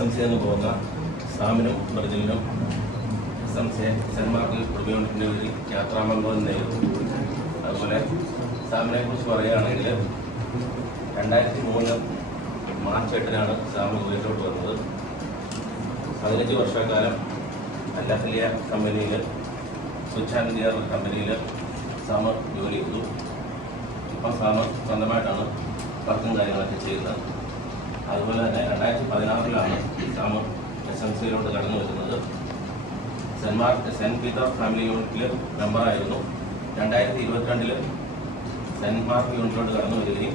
SMC എന്ന് പോകുന്ന സാമിനും ബ്രജിലിനും SMC cent മാർക്കിൽ കുടുംബയൂണിറ്റിൻ്റെ പേരിൽ യാത്രാമംഗളം നേരിടും. അതുപോലെ സാമിനെ കുറിച്ച് പറയുകയാണെങ്കിൽ 2003 മാർച്ച് 8-നാണ് സാമി കുവൈറ്റിലോട്ട് വന്നത്. 15 വർഷക്കാലം അൽ-അഹ്ലിയ കമ്പനിയിൽ സ്വിച്ച് ആൻഡ് ഗിയർ കമ്പനിയിൽ സാമ ജോലി ചെയ്തു. ഇപ്പം സാമ സ്വന്തമായിട്ടാണ് വർക്കും കാര്യങ്ങളൊക്കെ ചെയ്യുന്നത്. അതുപോലെ തന്നെ 2016-ലാണ് സാമ SMCയിലോട്ട് കടന്നു വരുന്നത്. സെൻറ് പീറ്റർ ഫാമിലി യൂണിറ്റിൽ മെമ്പറായിരുന്നു. 2022 സെൻറ് മാർക്ക് യൂണിറ്റിലോട്ട് കടന്നു വരികയും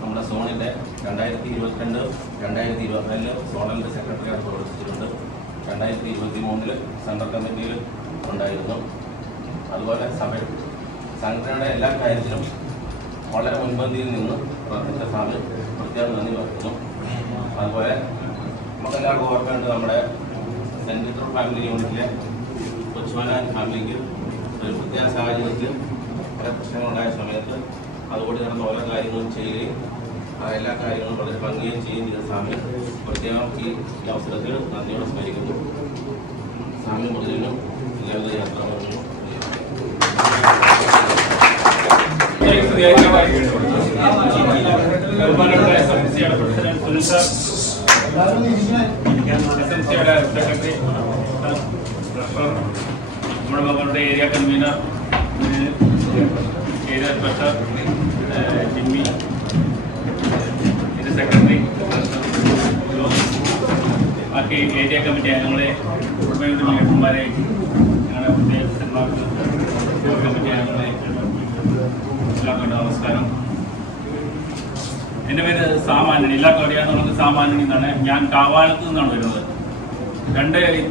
നമ്മുടെ സോണിൻ്റെ 2022-2024 സോണലിൻ്റെ സെക്രട്ടറിയായിട്ട് പ്രവർത്തിച്ചിട്ടുണ്ട്. 2023 സെൻട്രൽ കമ്മിറ്റിയിൽ ഉണ്ടായിരുന്നു. അതുപോലെ സംഘടനയുടെ എല്ലാ കാര്യത്തിലും വളരെ മുൻപന്തിയിൽ നിന്ന് പ്രവർത്തിച്ച സാമി പ്രത്യേകം നന്ദി പറയുന്നു. അതുപോലെ നമുക്കെല്ലാവർക്കും ഓർമ്മയുണ്ട്, നമ്മുടെ സെൻറ് പീറ്റർ ഫാമിലി യൂണിറ്റിലെ കൊച്ചുവാനാൻ ഫാമിലിക്ക് ഒരു പ്രത്യേക സാഹചര്യത്തിൽ പല പ്രശ്നങ്ങളുണ്ടായ സമയത്ത് അതുകൂടി നടന്ന ഓരോ കാര്യങ്ങളും ചെയ്യുകയും എല്ലാ കാര്യങ്ങളും വളരെ ഭംഗിയും ചെയ്യുകയും ചെയ്ത സാമി പ്രത്യേകം ഈ അവസരത്തിൽ നന്ദിയോടെ സ്മരിക്കുന്നു. സാമി മുതലിനും എല്ലാവരും യാത്ര പറഞ്ഞു. നമ്മുടെ മകളുടെ area convener, area treasurer Jimmy, ഇതിൻ്റെ സെക്രട്ടറി, ബാക്കി ഏരിയ കമ്മിറ്റി അംഗങ്ങളെ, കുടുംബമാരെ, ഞങ്ങളുടെ പ്രത്യേക കമ്മിറ്റി അംഗങ്ങളെ എല്ലാവർക്കും നമസ്കാരം. എൻ്റെ പേര് സാമാന്യൻ. എല്ലാവർക്കും അറിയാവുന്ന സാമാന്യൻ എന്നാണ്. ഞാൻ കാവാലത്ത് നിന്നാണ് വരുന്നത്.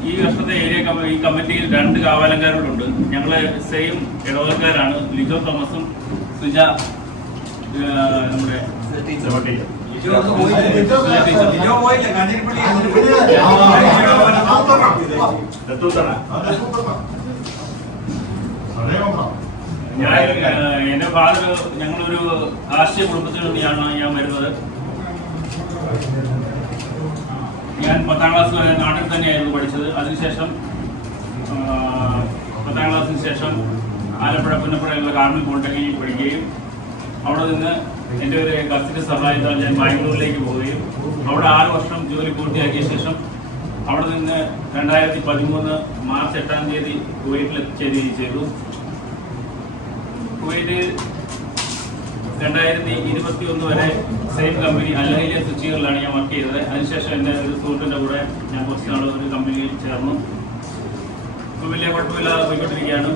ഈ വർഷത്തെ ഏരിയ ഈ കമ്മിറ്റിയിൽ 2 കാവാലങ്കാരോടുണ്ട്. ഞങ്ങൾ സെയിം ഇടവകക്കാരാണ്. ലിജോ തോമസും സുജ നമ്മുടെ എന്റെ ഫാദർ, ഞങ്ങളൊരു രാഷ്ട്രീയ കുടുംബത്തിൽ നിന്നാണ് ഞാൻ വരുന്നത്. ഞാൻ 10ാം ക്ലാസ് വരെ നാട്ടിൽ തന്നെയായിരുന്നു പഠിച്ചത്. അതിനുശേഷം 10ാം ക്ലാസ്സിന് ശേഷം ആലപ്പുഴ പുന്നപ്പുഴയുള്ള കാർമിൽ കോട്ടയിൽ പഠിക്കുകയും അവിടെ നിന്ന് എൻ്റെ ഒരു കസിൻ്റെ സഹായത്താൽ ഞാൻ ബാംഗ്ലൂരിലേക്ക് പോവുകയും അവിടെ 6 വർഷം ജോലി പൂർത്തിയാക്കിയ ശേഷം അവിടെ നിന്ന് 2013 മാർച്ച് 8-ാം തീയതി കുവൈറ്റിൽ എത്തിച്ചേരുകയും ചെയ്തു. കുവൈറ്റ് 2021 വരെ സെയിം കമ്പനി അൽ-അഹ്ലിയ സ്വിച്ചുകളിലാണ് ഞാൻ വർക്ക് ചെയ്തത്. അതിനുശേഷം എൻ്റെ ഒരു സുഹൃത്തിൻ്റെ കൂടെ ഞാൻ കുറച്ച് നാൾ ഒരു കമ്പനിയിൽ ചേർന്നു. ഇപ്പോൾ വലിയ കുഴപ്പമില്ലാതെ പോയിക്കൊണ്ടിരിക്കുകയാണ്.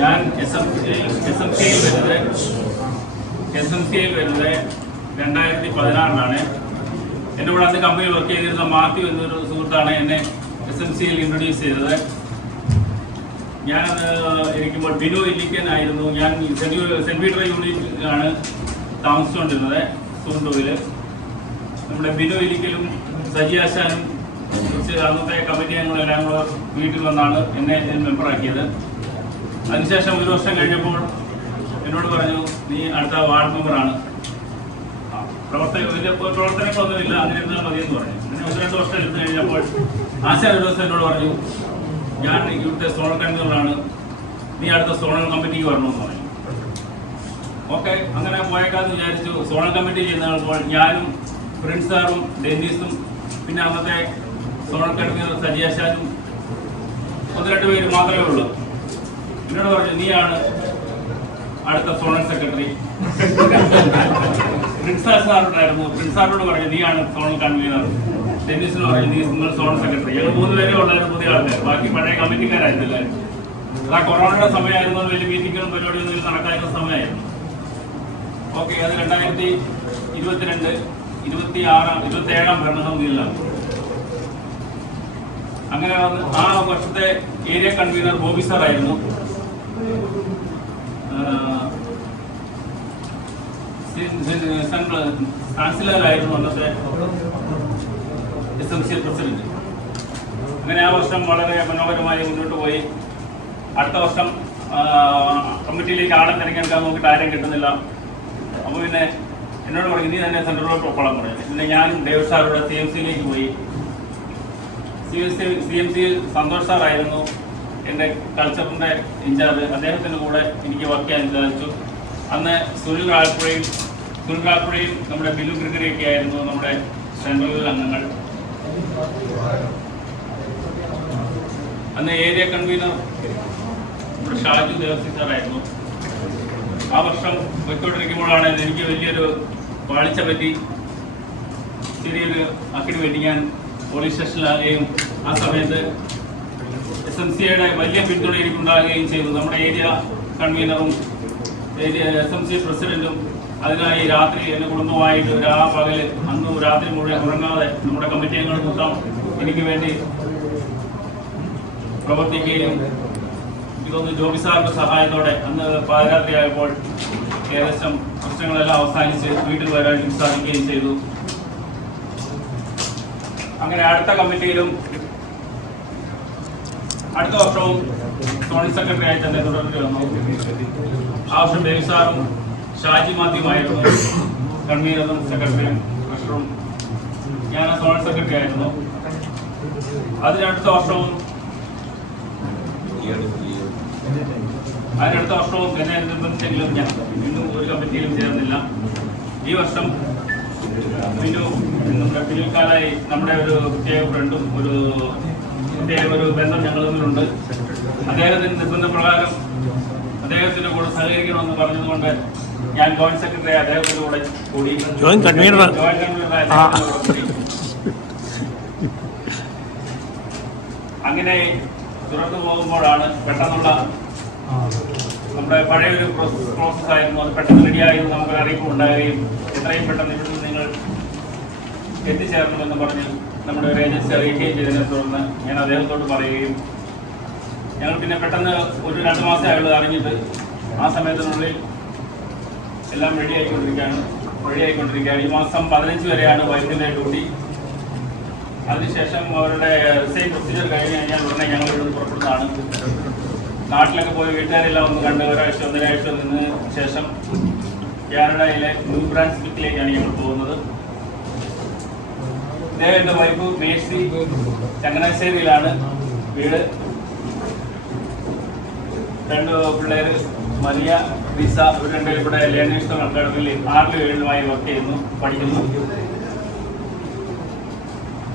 ഞാൻ SMCയിൽ വരുന്നത് 2016-ലാണ്. എൻ്റെ കൂടെ അന്ന് കമ്പനിയിൽ വർക്ക് ചെയ്തിരുന്ന മാത്യു എന്നൊരു സുഹൃത്താണ് എന്നെ SMCയിൽ ഇൻട്രൊഡ്യൂസ് ചെയ്തത്. ഞാനത് ഇരിക്കുമ്പോൾ ബിനു ഇല്ലിക്കൻ ആയിരുന്നു. ഞാൻ സെൻറ് പീറ്റർ യൂണിറ്റിലാണ് താമസിച്ചുകൊണ്ടിരുന്നത് സൂണ്ടോയിൽ. നമ്മുടെ ബിനു ഇല്ലിക്കലും സജിയാശാനും കുറച്ച് അന്നത്തെ കമ്മിറ്റി അംഗങ്ങളെല്ലാം കൂടെ വീട്ടിൽ വന്നാണ് എന്നെ മെമ്പറാക്കിയത്. അതിനുശേഷം 1 വർഷം കഴിഞ്ഞപ്പോൾ എന്നോട് പറഞ്ഞു, നീ അടുത്ത വാർഡ് മെമ്പറാണ്, പ്രവർത്തനങ്ങളൊന്നുമില്ല, അങ്ങനെ ഇരുന്നാൽ മതിയെന്ന് പറഞ്ഞു. അങ്ങനെ 1-2 വർഷം എടുത്തു കഴിഞ്ഞപ്പോൾ ആശാ ഒരു ദിവസം എന്നോട് പറഞ്ഞു, ഞാൻ ഇവിടുത്തെ സോണൽ കൺവീനറാണ്, നീ അടുത്ത സോണൽ കമ്മിറ്റിക്ക് വരണമെന്ന് പറഞ്ഞു. ഓക്കെ, അങ്ങനെ പോയേക്കാന്ന് വിചാരിച്ചു. സോണൽ കമ്മിറ്റി ചെയ്യുന്നപ്പോൾ ഞാനും പ്രിൻസ് സാറും ഡെന്നീസും പിന്നെ അന്നത്തെ സോണൽ കൺവീനർ സജിയാശാനും 1-2 പേര് മാത്രമേ ഉള്ളൂ. എന്നോട് പറഞ്ഞു, നീയാണ് അടുത്ത സോണൽ സെക്രട്ടറി. പ്രിൻസ് സാറുണ്ടായിരുന്നു. പ്രിൻസ് സാറിനോട് പറഞ്ഞു, നീയാണ് സോണൽ കൺവീനർ. ഡെന്നീസിന് പറഞ്ഞു, നീ നിങ്ങൾ സോണൽ സെക്രട്ടറി. ഞങ്ങൾ 3 പേരെ ഉള്ളായിരുന്നു, പുതിയ ആൾക്കാർ. ബാക്കി പഴയ കമ്മിറ്റിക്കാരായിരുന്നു എല്ലാവരും. ആ കൊറോണയുടെ സമയമായിരുന്നു, വലിയ മീറ്റിങ്ങും പരിപാടിയൊന്നും നടക്കാത്ത സമയമായിരുന്നു. ഓക്കെ, അത് 2022, 26, 27 ഭരണസമിതിയിലാണ്. അങ്ങനെ വന്ന് ആ വർഷത്തെ ഏരിയ കൺവീനർ ബോബി സാറായിരുന്നു. ചാൻസലറായിരുന്നു അന്നത്തെ SMC പ്രസിഡന്റ്. അങ്ങനെ ആ വർഷം വളരെ മനോഹരമായി മുന്നോട്ട് പോയി. അടുത്ത വർഷം കമ്മിറ്റിയിലേക്ക് ആളെ തിരഞ്ഞെടുക്കാൻ നോക്കിയിട്ട് ആരും കിട്ടുന്നില്ല. അപ്പോൾ പിന്നെ എന്നോട് പറഞ്ഞു നീ തന്നെ സെൻട്രലിലോട്ട് ഒപ്പോളം പറഞ്ഞു. പിന്നെ ഞാനും ഡേവ് സാറോട് CMC-യിലേക്ക് പോയി. CMC സന്തോഷ് സാറായിരുന്നു എൻ്റെ കൾച്ചറിൻ്റെ ഇൻചാർജ്. അദ്ദേഹത്തിൻ്റെ കൂടെ എനിക്ക് വർക്ക് ചെയ്യാൻ സാധിച്ചു. അന്ന് സുനിൽ ആലപ്പുഴയും നമ്മുടെ ബിലു ഗ്രിഗറിയൊക്കെ ആയിരുന്നു നമ്മുടെ സെൻട്രൽ അംഗങ്ങൾ. അന്ന് ഏരിയ കൺവീനർ നമ്മുടെ ഷാജു ദേവസി സാറായിരുന്നു. ആ വർഷം പോയിക്കൊണ്ടിരിക്കുമ്പോഴാണ് എനിക്ക് വലിയൊരു പാളിച്ച പറ്റി ചെറിയൊരു അക്കിന് വേണ്ടി ഞാൻ പോലീസ് സ്റ്റേഷനിലാകുകയും ആ സമയത്ത് SMC-യുടെ വലിയ പിന്തുണ എനിക്കുണ്ടാകുകയും ചെയ്തു. നമ്മുടെ ഏരിയ കൺവീനറും SMC പ്രസിഡന്റും അതിനായി രാത്രി എൻ്റെ കുടുംബമായിട്ട് പകല് അന്ന് രാത്രി മുഴുവൻ ഉറങ്ങാതെ നമ്മുടെ കമ്മിറ്റി അംഗങ്ങൾ മൊത്തം എനിക്ക് വേണ്ടി പ്രവർത്തിക്കുകയും ഇതൊന്ന് ജോബി സാറിന്റെ സഹായത്തോടെ അന്ന് പാതിരാത്രിയായപ്പോൾ ഏകദേശം പ്രശ്നങ്ങളെല്ലാം അവസാനിച്ച് വീട്ടിൽ വരാൻ സാധിക്കുകയും ചെയ്തു. അങ്ങനെ അടുത്ത കമ്മിറ്റിയിലും അടുത്ത വർഷവും സോണൽ സെക്രട്ടറി ആയി തന്നെ തുടരേണ്ടി വന്നു. ആ വർഷം ദേവ് സാറും ഷാജി മാത്യുമായിരുന്നു കൺവീനറും സെക്രട്ടറിയും ട്രഷററും. ഞാൻ സോണൽ സെക്രട്ടറി ആയിരുന്നു. അതിനടുത്ത വർഷവും എന്നെ നിർബന്ധിച്ചെങ്കിലും ഞാൻ വീണ്ടും ഒരു കമ്മിറ്റിയിലും ചേർന്നില്ല. ഈ വർഷം വീണ്ടും നമ്മുടെ പിൽക്കാലായി നമ്മുടെ ഒരു പ്രത്യേക ഫ്രണ്ടും ഒരു ബന്ധം ഞങ്ങൾ തമ്മിലുണ്ട്. അദ്ദേഹത്തിന്റെ നിർബന്ധപ്രകാരം അദ്ദേഹത്തിന്റെ കൂടെ സഹകരിക്കണമെന്ന് പറഞ്ഞതുകൊണ്ട് ഞാൻ ജോയിന്റ് സെക്രട്ടറി അദ്ദേഹത്തിന്റെ കൂടെ കൂടി അങ്ങനെ തുടർന്നു പോകുമ്പോഴാണ് പെട്ടെന്നുള്ള നമ്മുടെ പഴയൊരു പ്രോസസ്സായിരുന്നു. അത് പെട്ടെന്ന് റെഡിയായി നമുക്ക് അറിയിപ്പ് ഉണ്ടാകുകയും എത്രയും പെട്ടെന്ന് ഇവിടുന്ന് നിങ്ങൾ എത്തിച്ചേരണമെന്ന് പറഞ്ഞ് നമ്മുടെ ഒരു ഏജൻസി അറിയിക്കുകയും ചെയ്തതിനെ തുടർന്ന് ഞാൻ അദ്ദേഹത്തോട് പറയുകയും ഞങ്ങൾ പിന്നെ പെട്ടെന്ന് ഒരു 2 മാസമേ ആയുള്ളത് അറിഞ്ഞിട്ട് ആ സമയത്തിനുള്ളിൽ എല്ലാം റെഡിയായിക്കൊണ്ടിരിക്കുകയാണ്. ഈ മാസം 15 വരെയാണ് വൈദ്യുതിയുടെ ഡ്യൂട്ടി. അതിനുശേഷം അവരുടെ റിസൈൻ പ്രൊസീജിയർ കഴിഞ്ഞ് കഴിഞ്ഞാൽ ഉടനെ ഞങ്ങൾ ഇവിടെ പുറപ്പെടുന്നതാണ്. നാട്ടിലൊക്കെ പോയി വീട്ടുകാരെല്ലാം ഒന്ന് കണ്ട് ഒരാഴ്ച നിന്ന് ശേഷം കാനഡയിലെ ന്യൂ ബ്രാൻസ്വിക്കിലേക്കാണ് ഞങ്ങൾ പോകുന്നത്. എൻ്റെ വൈഫ് മേഴ്സി ചങ്ങനാശ്ശേരിയിലാണ് വീട്. 2 പിള്ളേർ മരിയ വിസ ഇവർ 2 ഇവിടെ ലേണേഴ്സ് അക്കാഡമിയിൽ 6ലും 7ലുമായി വർക്ക് ചെയ്യുന്നു, പഠിക്കുന്നു.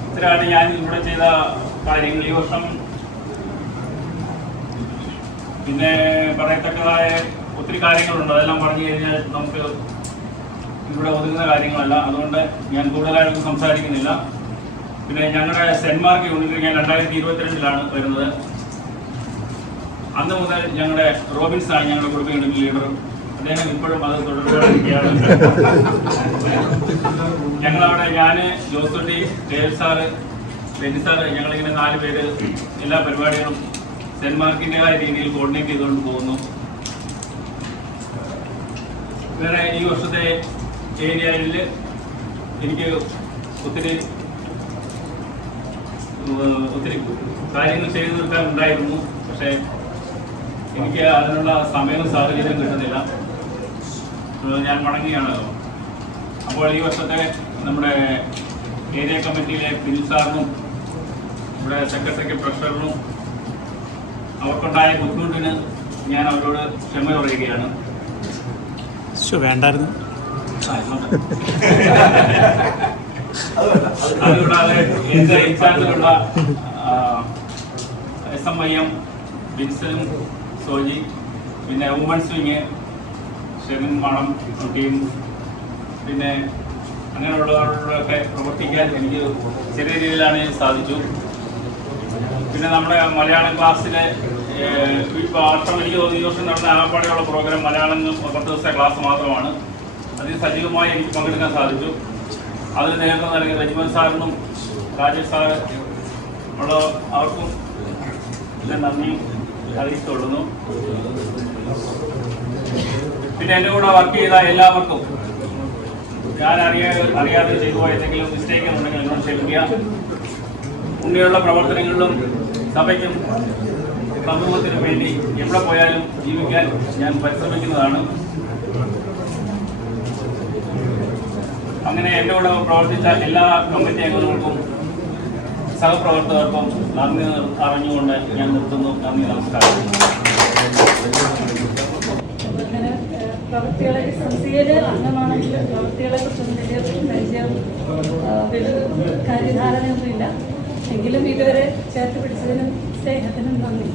ഇത്രയാണ് ഞാൻ ഇവിടെ ചെയ്ത കാര്യങ്ങൾ. ഈ വർഷം പിന്നെ പറയത്തക്കതായ ഒത്തിരി കാര്യങ്ങളുണ്ട്. അതെല്ലാം പറഞ്ഞു കഴിഞ്ഞാൽ നമുക്ക് ഇവിടെ ഒതുങ്ങുന്ന കാര്യങ്ങളല്ല. അതുകൊണ്ട് ഞാൻ കൂടുതലായിട്ട് സംസാരിക്കുന്നില്ല. പിന്നെ ഞങ്ങളുടെ സെന്റ് മാർക്ക് യൂണിറ്റിൽ ഞാൻ 2022-ലാണ് വരുന്നത്. അന്ന് മുതൽ ഞങ്ങളുടെ റോബിൻസാണ് ഞങ്ങളുടെ കുടുംബ യൂണിറ്റ് ലീഡർ. അദ്ദേഹം ഇപ്പോഴും അത് തുടർന്നുകൊണ്ടിരിക്കുകയാണ്. ഞങ്ങളവിടെ ഞാൻ, ജോസുട്ടി, ദേവ് സാറ്, ബെന്നി സാറ്, ഞങ്ങളിങ്ങനെ 4 പേര് എല്ലാ പരിപാടികളും സെന്റ് മാർക്കിൻ്റെതായ രീതിയിൽ കോർഡിനേറ്റ് ചെയ്തുകൊണ്ട് പോകുന്നു. വേറെ ഈ വർഷത്തെ ഏരിയയിൽ എനിക്ക് ഒത്തിരി കാര്യങ്ങൾ ചെയ്തു തീർക്കാൻ ഉണ്ടായിരുന്നു. പക്ഷേ എനിക്ക് അതിനുള്ള സമയവും സാഹചര്യം കിട്ടുന്നില്ല. ഞാൻ മടങ്ങിയാണ്. അപ്പോൾ ഈ വർഷത്തെ നമ്മുടെ ഏരിയ കമ്മിറ്റിയിലെ ബിൽ സാറിനും ഇവിടെ സെക്രട്ടറിക്ക് ട്രഷററിനും അവർക്കുണ്ടായ ബുദ്ധിമുട്ടിന് ഞാൻ അവരോട് ക്ഷമ പറയുകയാണ്. വേണ്ടായിരുന്നു. അതുകൂടാതെ എൻ്റെ ഇൻചാർജിലുള്ള SMIM ബിൻസനും സോജി, പിന്നെ വുമൻസ് വിങ് ഷെറിൻ മാഡം കുട്ടിയും, പിന്നെ അങ്ങനെയുള്ളവരോടൊക്കെ പ്രവർത്തിക്കാൻ എനിക്ക് ചെറിയ രീതിയിലാണ് സാധിച്ചു. പിന്നെ നമ്മുടെ മലയാളം ക്ലാസ്സിലെ വർഷം എനിക്ക് തോന്നി ഈ വർഷം നടന്ന ആകപ്പാടെയുള്ള പ്രോഗ്രാം മലയാളം 10 ദിവസത്തെ ക്ലാസ് മാത്രമാണ്. അതിൽ സജീവമായി എനിക്ക് പങ്കെടുക്കാൻ സാധിച്ചു. അതിന് നേതൃത്വം നൽകിയ റജിമൻ സാറിനും രാജേഷ് സാറ് അവർക്കും നന്ദി അറിയിച്ചുകൊള്ളുന്നു. പിന്നെ എൻ്റെ കൂടെ വർക്ക് ചെയ്ത എല്ലാവർക്കും ഞാൻ അറിയാതെ ചെയ്തു പോയ എന്തെങ്കിലും മിസ്റ്റേക്ക് ഉണ്ടെങ്കിൽ എന്നോട് ക്ഷമിക്കുക. ഉണ്ണിയുള്ള പ്രവർത്തനങ്ങളിലും സഭയ്ക്കും സമൂഹത്തിനും വേണ്ടി എവിടെ പോയാലും ജീവിക്കാൻ ഞാൻ പരിശ്രമിക്കുന്നതാണ്. അങ്ങനെ എൻ്റെ കൂടെ പ്രവർത്തിച്ച എല്ലാ കമ്മിറ്റി അംഗങ്ങൾക്കും സഹപ്രവർത്തകർക്കും നന്ദി അറിഞ്ഞുകൊണ്ട് ഞാൻ നിർത്തുന്നു. നന്ദി, നമസ്കാരം. അങ്ങനെ പ്രവൃത്തികളെ സംസ്ഥയിലെ അംഗമാണെങ്കിൽ പ്രവൃത്തികളെ കുറിച്ചൊന്നും വലിയ പരിചയം കാര്യധാരണയൊന്നുമില്ല. എങ്കിലും ഇതുവരെ ചേർത്ത് പിടിച്ചതിനും സ്നേഹത്തിനും നന്ദി.